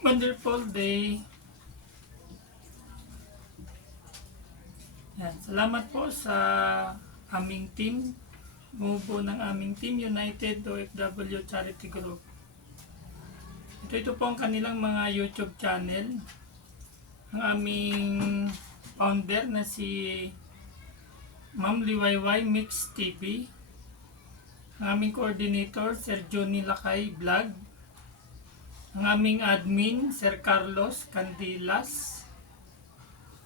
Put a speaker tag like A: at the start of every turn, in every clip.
A: Wonderful day. Yan, salamat po sa aming team. Mubo ng aming team United OFW Charity Group. Ito ito po ang kanilang mga YouTube channel. Ang aming founder na si Ma'am Liwayway Mix TV. Ang aming coordinator, Sir Johnny Lakay Vlog. Ang aming admin, Sir Carlos Candilas.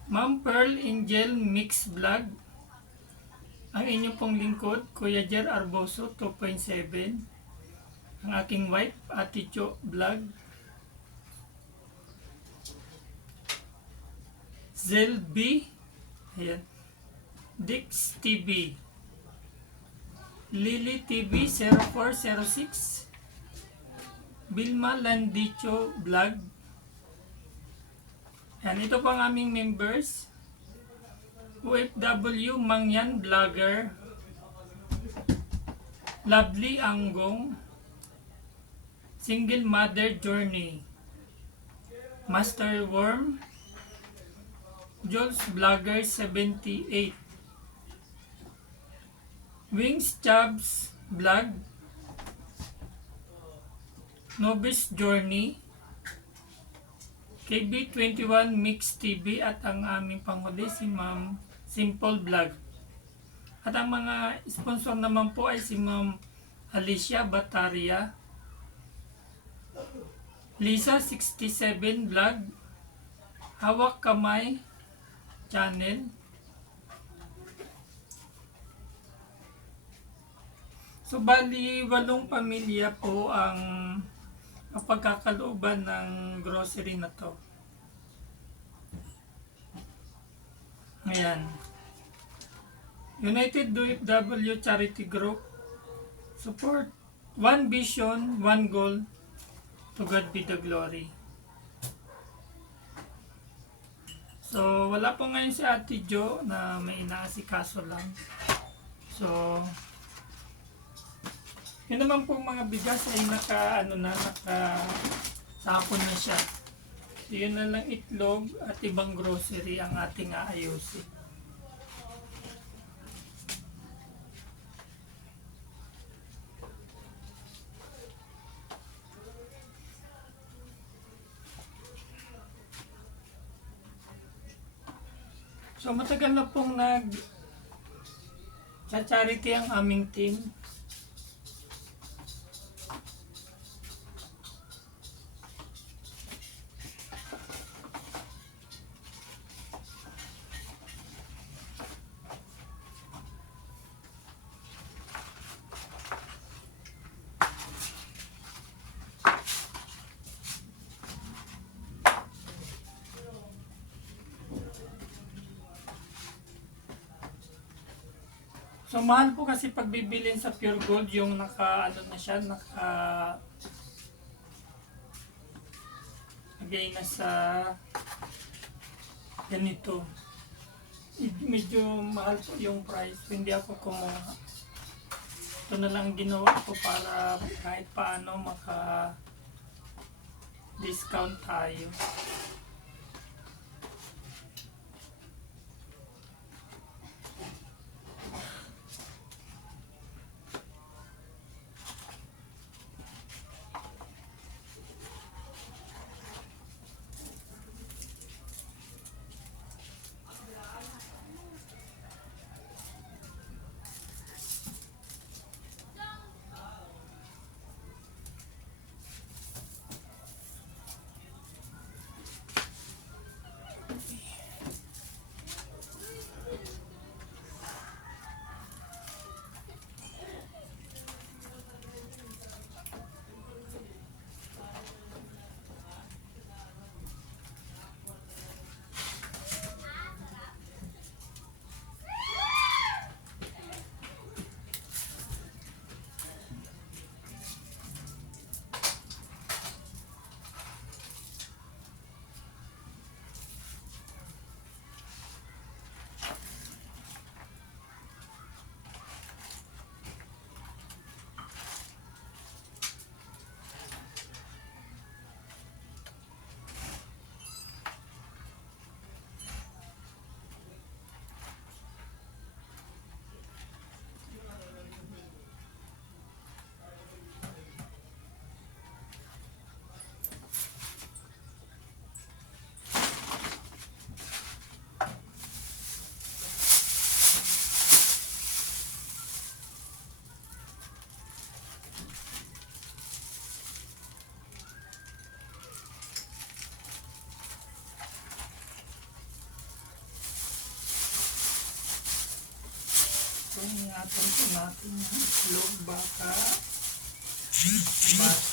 A: Ma'am Pearl Angel Mix Vlog. Ang inyong pong lingkod, Kuya Jer Arboso 2.7. Ang aking wife, Ate Cho Vlog. Zel B. Ayan. Dix TV. Lily TV 0406. Bilma Landicho Vlog. Yan, ito po ang aming members. OFW Mangyan Vlogger. Lovely Anggong. Single Mother Journey. Master Worm. Jules Vlogger 78. Wings Chubs Vlog. Novice Journey, KB21 Mix TV at ang aming panghuli si Ma'am Simple Vlog. At ang mga sponsor naman po ay si Ma'am Alicia Bataria, Lisa 67 Vlog, Hawak Kamay Channel, So bali walong pamilya po ang ang pagkakalooban ng grocery na to. Ayan. United DFW Charity Group support one vision, one goal to God be the glory. So, wala po ngayon si Ate Jo na may inaasikaso lang. So, yun naman po mga bigas ay naka, ano na, naka sakon na siya. So, yun na lang itlog at ibang grocery ang ating aayusin. So matagal na pong nag sa charity ang aming team. So mahal po kasi pagbibilin sa Pure Gold yung naka ano na siya, naka lagay na sa ganito. Medyo mahal po yung price. Hindi ako kumuha. Ito na lang ginawa ko para kahit paano maka discount tayo. Ingatan po natin itlog baka. basa